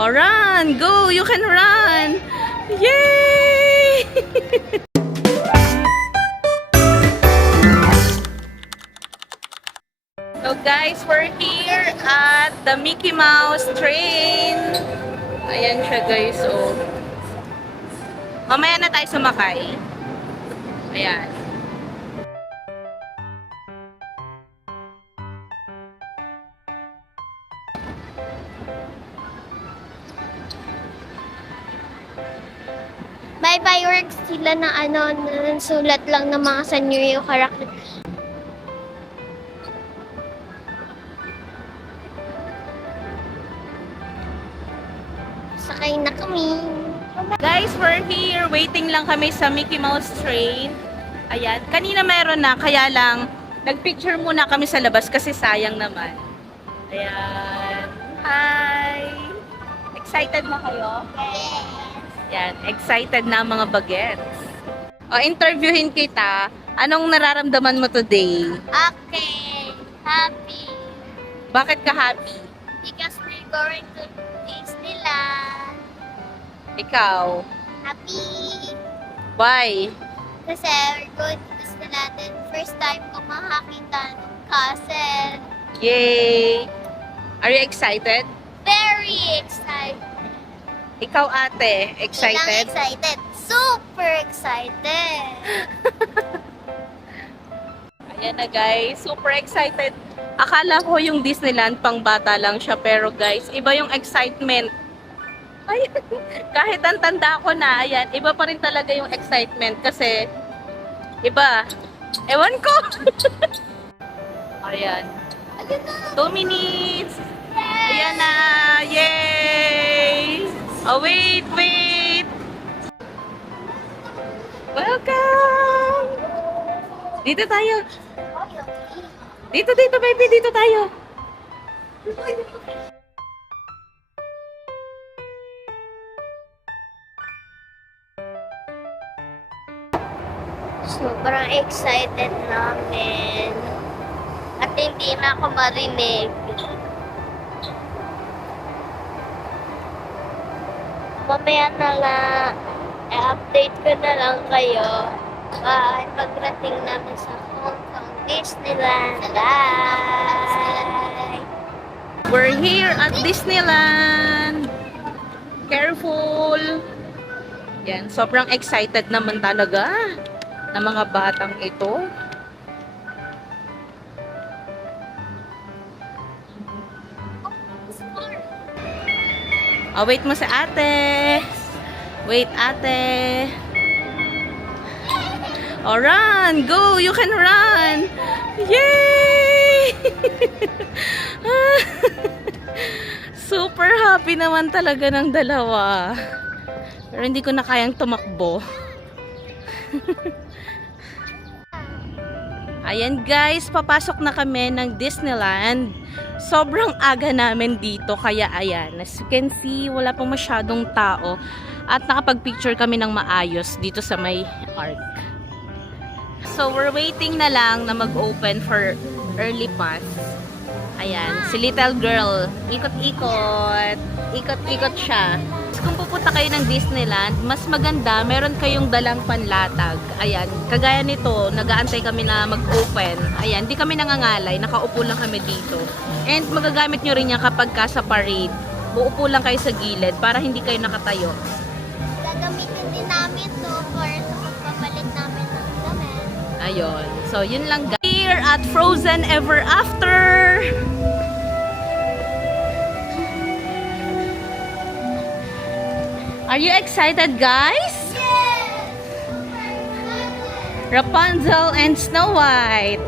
Oh, run! Go! You can run! Yay! So guys, we're here at the Mickey Mouse train. Ayan siya guys, oh. Mamaya na tayo sumakay. Ayan. May fireworks sila na sulat lang ng mga sanyo yung karakter. Sakay na kami. Guys, we're here. Waiting lang kami sa Mickey Mouse train. Ayan. Kanina meron na, kaya lang nagpicture muna kami sa labas kasi sayang naman. Ayan. Hi! Excited na kayo? Yan, excited na ang mga bagets. O, interviewin kita. Anong nararamdaman mo today? Okay. Happy. Bakit ka happy? Because we're going to Disneyland. Ikaw? Happy. Why? Kasi we're going to Disneyland and first time ko makakita ng castle. Yay! Are you excited? Very excited. Ikaw ate, excited? Ilang excited. Super excited. Ayan na guys, super excited. Akala ko yung Disneyland pang bata lang siya, pero guys, iba yung excitement. Ay, kahit ang tanda ko na, ayan, iba pa rin talaga yung excitement kasi iba. Ewan ko. Ayan. 2 minutes. Ayan na. Yay! Oh, wait. Welcome! Dito tayo. Dito, baby. Dito tayo. Sobrang excited namin. At hindi na ako marinig. Mamaya na lang, i-update ko na lang kayo pagdating namin sa Hong Kong Disneyland. Bye! We're here at Disneyland. Careful. Yan, sobrang excited naman talaga ng mga batang ito. Oh, wait mo sa ate. Wait, ate. Oh, run! Go! You can run! Yay! Super happy naman talaga ng dalawa. Pero hindi ko na kayang tumakbo. Ayan guys, papasok na kami ng Disneyland. Sobrang aga namin dito, kaya ayan, as you can see, wala pang masyadong tao. At nakapag-picture kami ng maayos dito sa may arc. So we're waiting na lang na mag-open for early pass. Ayan, si little girl, ikot-ikot. Ikot-ikot siya. Kung pupunta kayo ng Disneyland, mas maganda, meron kayong dalang panlatag. Ayan, kagaya nito, nag-aantay kami na mag-open. Ayan, di kami nangangalay, nakaupo lang kami dito. And magagamit nyo rin yan kapag ka sa parade. Uupo lang kayo sa gilid para hindi kayo nakatayo. Gagamitin din namin to for pagpapalit namin ng damit. Ayun. So, yun lang guys. Here at Frozen Ever After. Are you excited, guys? Yes! Rapunzel and Snow White.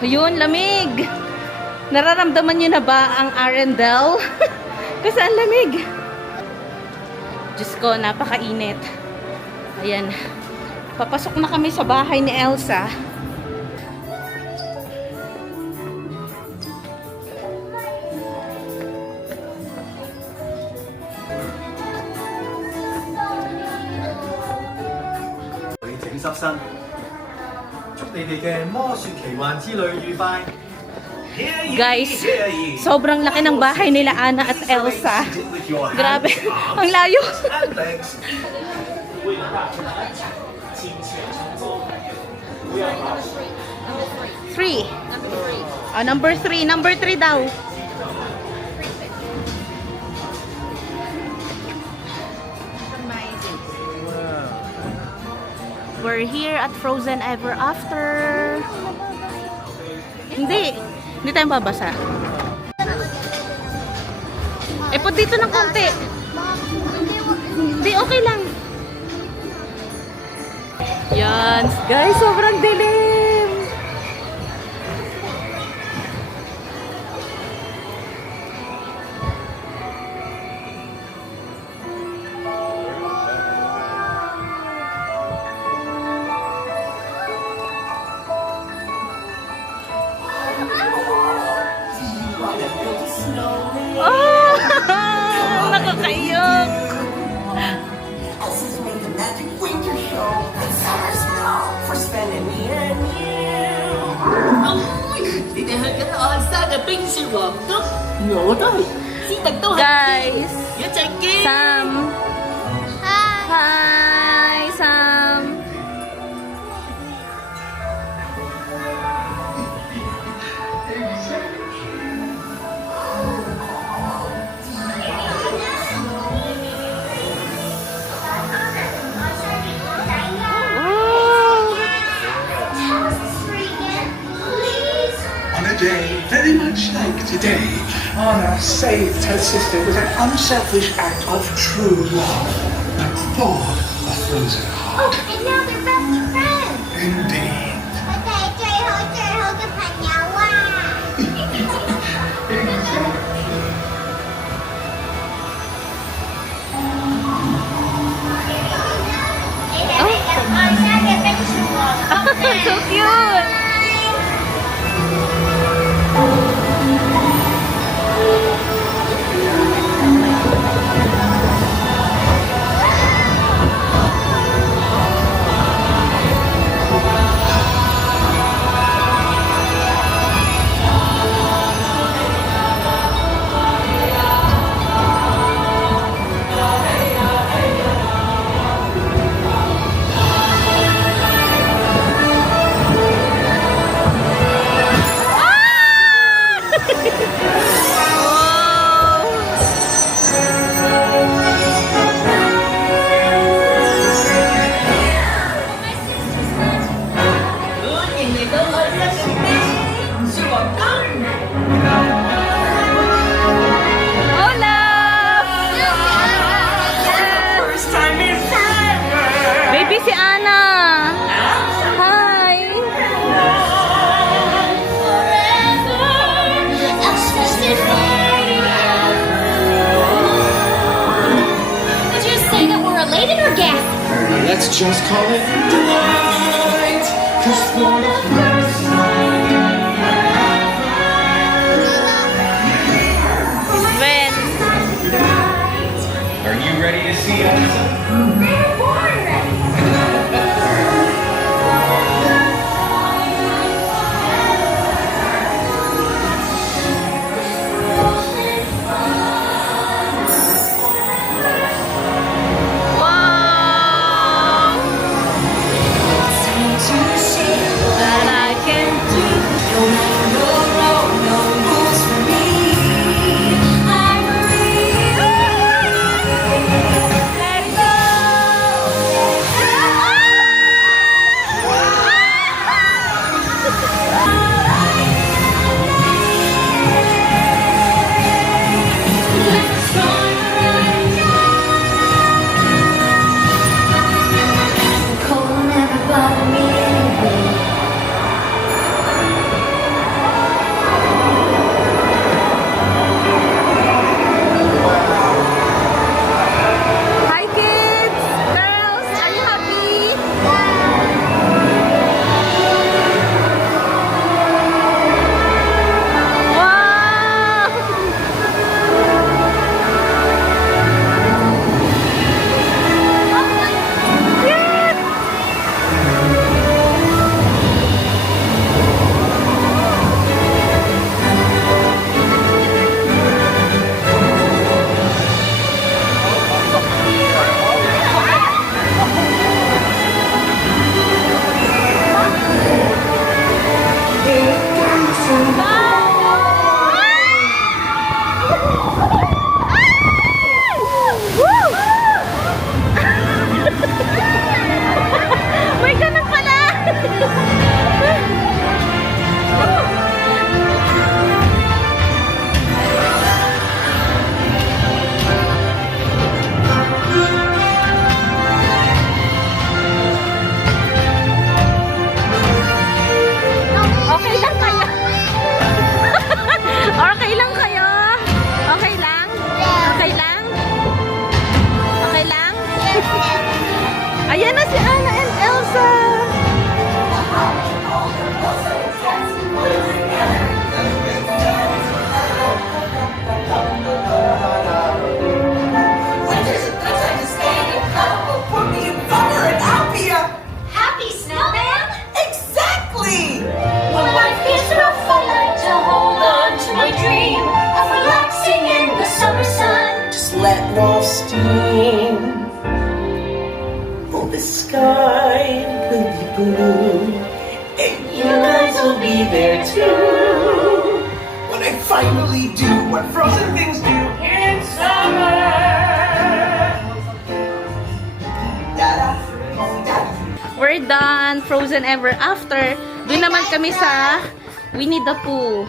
Ayun, lamig. Nararamdaman nyo na ba ang Arendelle? Kasi ang lamig. Diyos ko, napakainit. Ayan. Papasok na kami sa bahay ni Elsa. 저희 재밌었어? 축대 你哋嘅魔雪奇幻之旅愉快。 Guys, sobrang laki ng bahay nila Anna at Elsa. Grabe, ang layo. Three. Oh, number 3. Number 3 daw. We're here at Frozen Ever After. Hindi tayo babasa. Put dito ng konti. Hindi, okay lang. Yan, guys, sobrang dilim. Oh! Nakakaiyak! Elsa's made the magic winter show with summer snow for spending me and you. Thì để hơi cái Elsa là binh sư hoàng tước nhổ thôi. Xin tặng tôi Guys, Nhớ chạy kia. Sam. Hi, Sam. On a day very much like today, Anna saved her sister with an unselfish act of true love that thawed a frozen heart. Oh, and now they're best friends. Indeed. 最后最后最后个朋友啊！ So cute! Baby si Anna. Hi. Would you say that we're elated or gassy? Let's just call it delight. 'Cause for the first When? Are you ready to see Elsa? Wow! and you guys will be there too. When I finally do what frozen things do in summer. Da-da, da-da. We're done. Frozen Ever After. Doon naman kami sa Winnie the Pooh.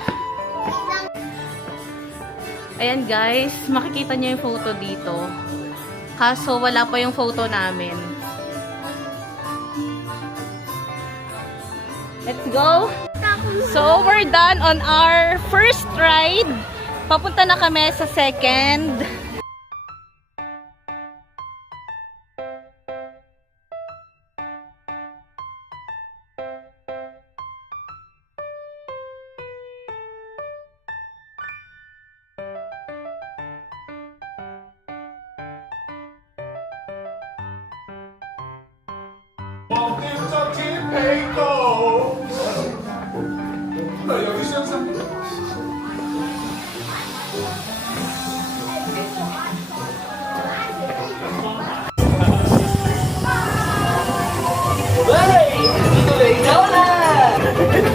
Ayan guys, makikita niyo yung photo dito. Kaso wala pa yung photo namin. Let's go! So, we're done on our first ride. Papunta na kami sa second.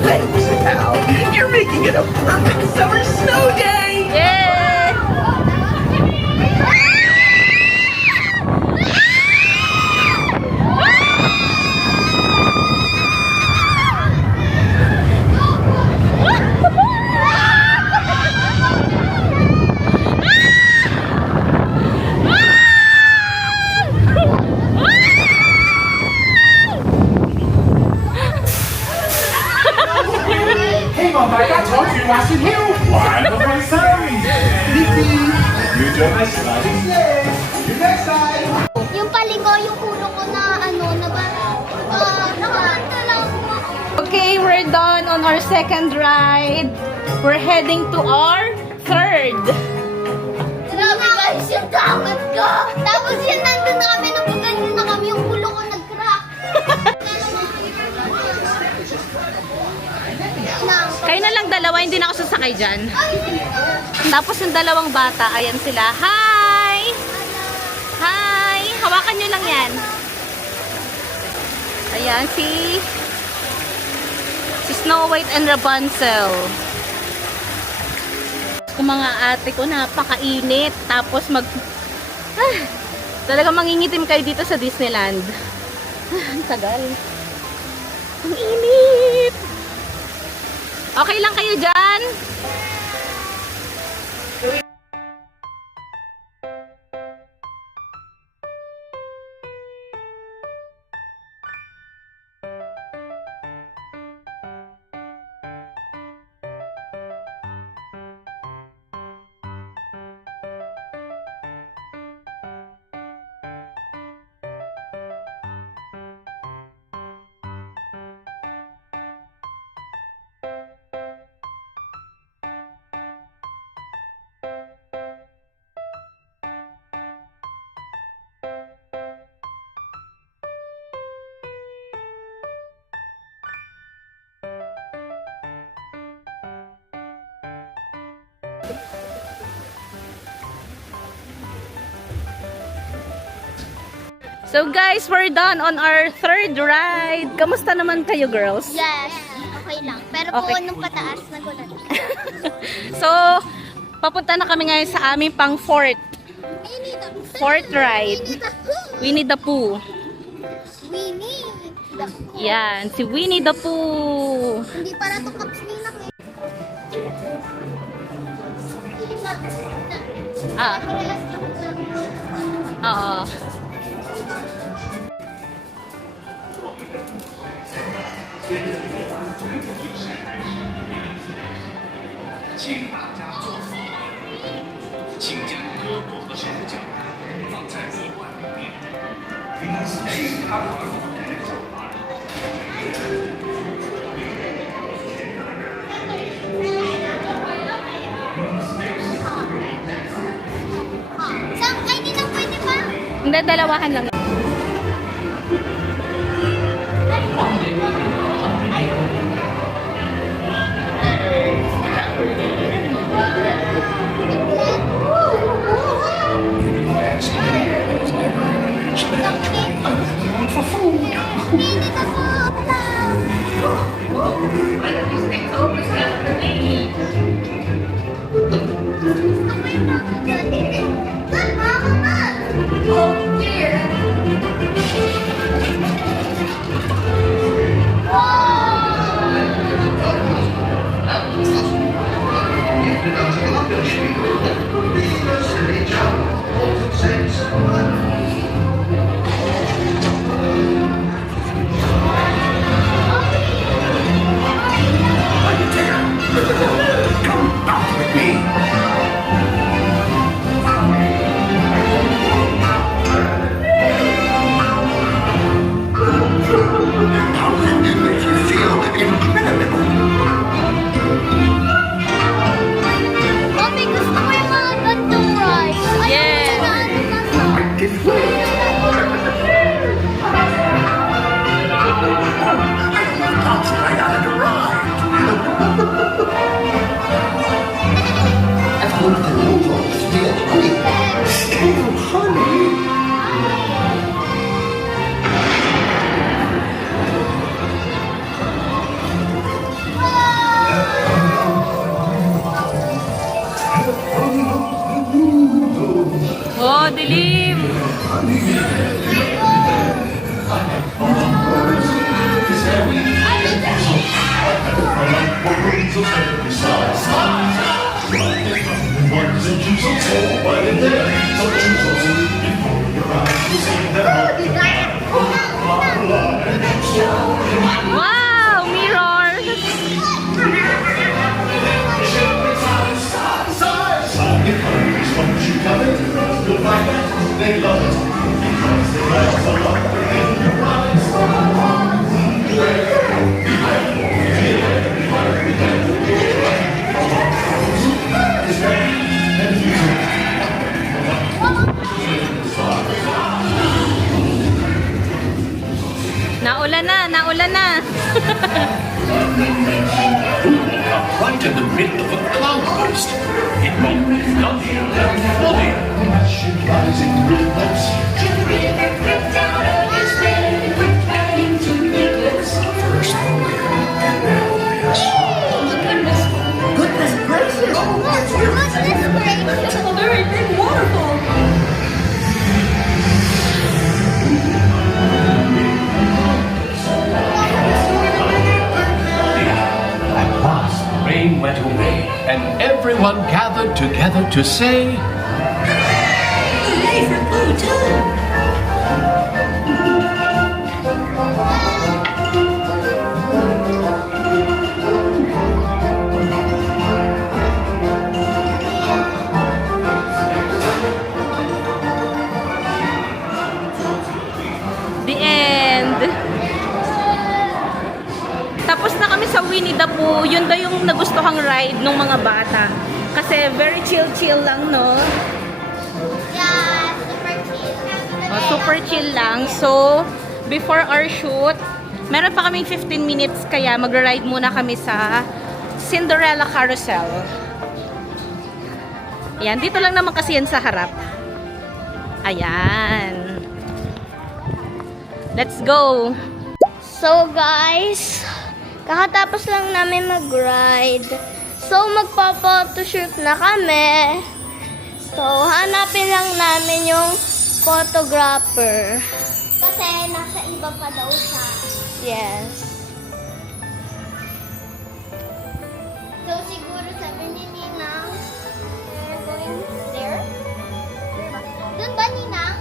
Thanks, pal. You're making it a perfect summer snow day. Yay! Hang on, Mike, I told you I should heal. Why am I sorry? You do my sliding sled. You next time. Yung palingo, yung ulo ko na nakakanta lang ako. Okay, we're done on our second ride. We're heading to our third. Grabe guys, yung damat ko! Tapos yun, nandun na kami, napaganyan na kami, yung ulo ko nag-crack. Kayo na lang dalawa, hindi na ako sasakay dyan. Tapos yung dalawang bata, ayan sila. Hi! Hi! Hawakan nyo lang yan. Ayan, si Snow White and Rapunzel. Kung mga ate ko, napakainit. Tapos talaga mangingitim kayo dito sa Disneyland. Ang tagal. Ang init! Okay lang kayo dyan? So guys, we're done on our third ride. Kamusta naman kayo, girls? Yes, okay lang. Pero Okay. po nung pataas, nagulat. So, papunta na kami ngayon sa aming pang fourth ride. Winnie the Pooh. Winnie the Pooh. Yan, si Winnie the Pooh. Hindi para to caps nila eh. Ah, oo. Ay, hindi na pwede pa. Hindi, dalawahan lang. Winnie the Pooh. Oh dear! Come out with me. How can it make you feel incredible? Mami, gusto ko yung mga gantong rides. Ayaw Yes. ko na ano na to. Give way. Bounce right out of the ride. I hope the noodles still honey. Still honey. Oh, dilim! Wow! Mirror! Naulan na! Naulan na! Right in the middle of a cloudburst. It won't be lovelier than foggy. Rising rhythms. First foggy, and now this. Goodness gracious! What's this place? It's a very big waterfall. At last, the rain went away, and everyone gathered together to say, Hey, for poo too. The end. Tapos na kami sa Winnie the Pooh. Yun daw yung nagustuhang ride ng mga bata. Kasi very chill-chill lang, no? Yeah, super chill. Oh, super chill lang. So, before our shoot, meron pa kaming 15 minutes kaya magra-ride muna kami sa Cinderella Carousel. Ayan, dito lang naman kasi yan sa harap. Ayan. Let's go! So guys, kakatapos lang namin mag-ride. So magpa-photoshoot na kami. So hanapin lang namin yung photographer. Kasi nasa iba pa daw siya. Yes. So siguro sabi ni Ninang, we're going there? Doon ba, Ninang?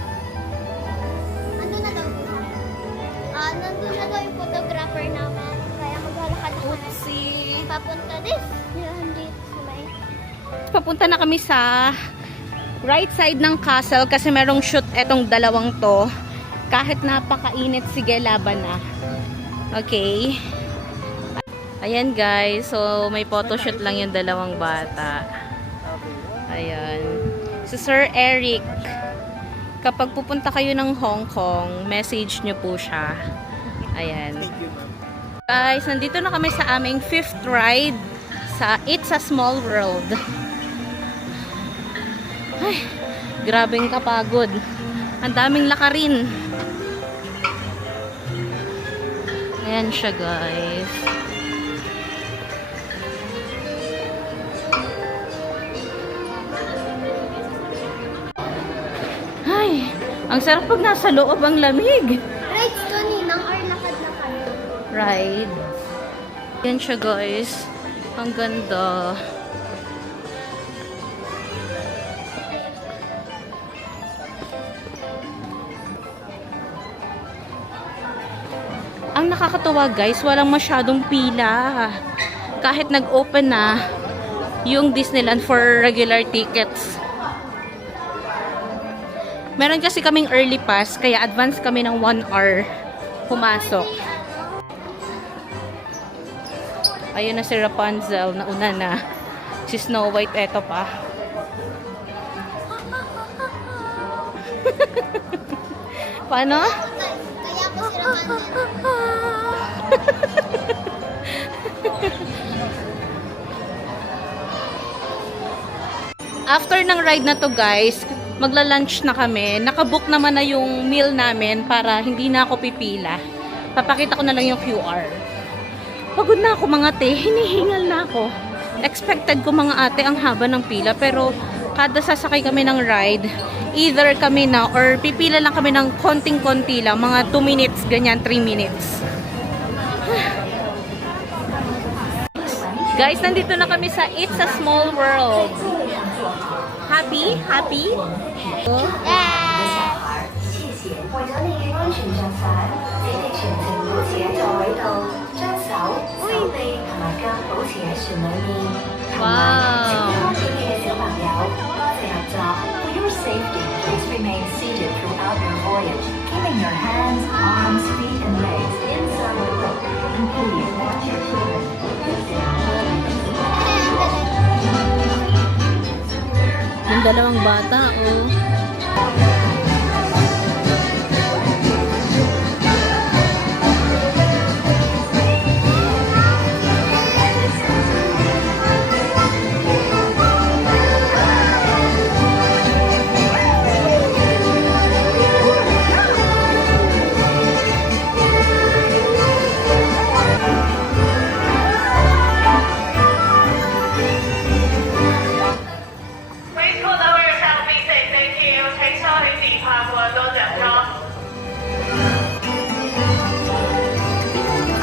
Andun na daw siya. Nandun na daw yung photographer naman. Kaya maglalakad na kami. Oopsie! Papunta din. Yan, dito sa may... Papunta na kami sa right side ng castle kasi merong shoot etong dalawang to. Kahit napakainit, sige, laban na. Okay. Ayan guys, so may photoshoot lang yung dalawang bata. Ayan. Si Sir Eric. Kapag pupunta kayo ng Hong Kong, message nyo po siya. Ayan. Guys, nandito na kami sa aming 5th ride sa It's a Small World. Ay, grabeng kapagod. Ang daming lakarin. Ayan siya guys. Ang sarap pag nasa loob, ang lamig. Rides to, Ninang, or lakad na kami? Ride. Yan siya, guys. Ang ganda. Ang nakakatuwa, guys, walang masyadong pila. Kahit nag-open na yung Disneyland for regular tickets. Meron kasi kaming early pass, kaya advance kami ng 1 hour pumasok. Ayun na si Rapunzel, nauna na. Si Snow White, eto pa. Paano? Kaya po si Rapunzel. After ng ride na to, guys, magla-lunch na kami. Nakabook naman na yung meal namin para hindi na ako pipila. Papakita ko na lang yung QR. Pagod na ako, mga te. Hinihingal na ako. Expected ko, mga ate, ang haba ng pila. Pero kada sasakay kami ng ride, either kami na or pipila lang kami ng konting-konti lang. Mga 2 minutes, ganyan, 3 minutes. Guys, nandito na kami sa It's a Small World. Happy? Happy? Yeah! 為咗你嘅安全着想，請你全程保持喺座位度，將手、手臂同埋腳保持喺船裡面。同埋，請你安全你嘅小朋友，多謝合作。For your safety, please remain seated throughout your voyage, keeping your hands, arms, feet, and legs inside the book. And please watch your children. Yung dalawang bata, oh.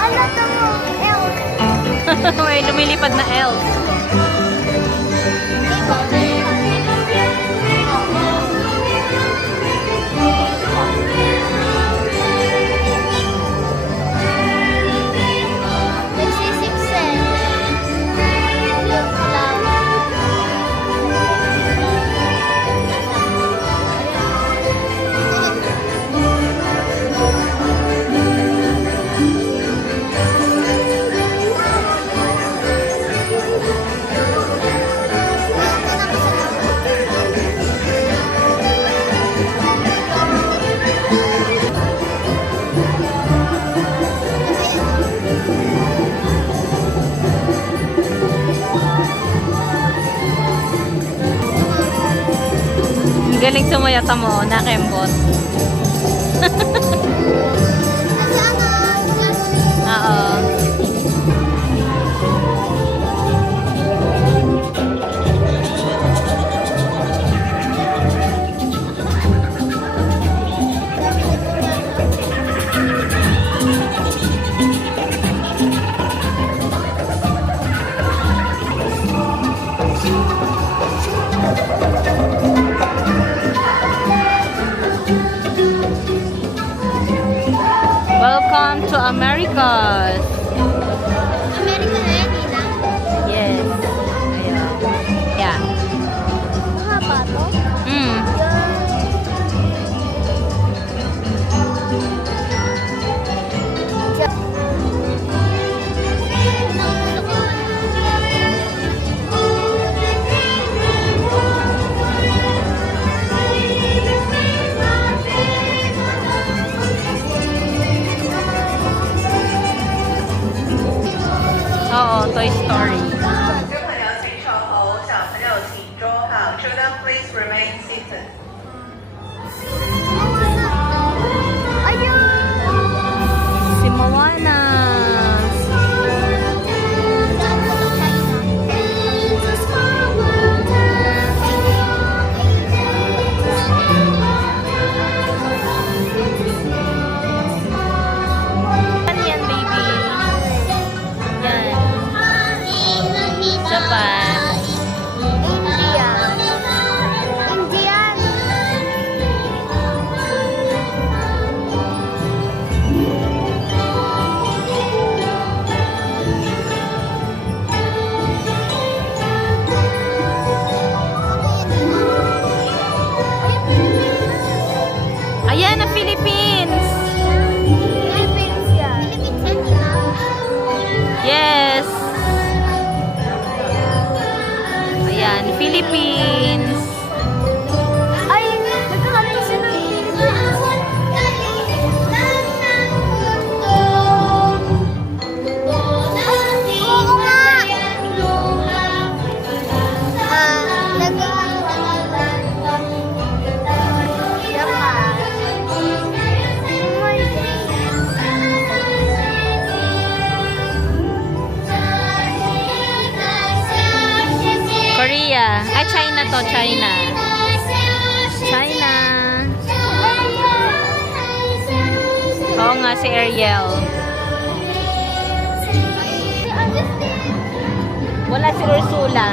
Ano to mo? Elf. May lumilipad na elf. Nagsisiksen. Yung Galing sumayata mo, nakembot. Oo. Welcome to Americas. American na yan, Ninang. Yes. Ayun. Yeah. Mahaba to? Mm. Oo, Toy Story. 小朋友请坐好，小朋友请坐好。Children, please remain seated. Si Moana. Philippines. Ay, nagkakanto siya ng Philippines. Oo nga! Korea. Ay, China to, China. China. Oo nga, si Ariel. Wala si Ursula.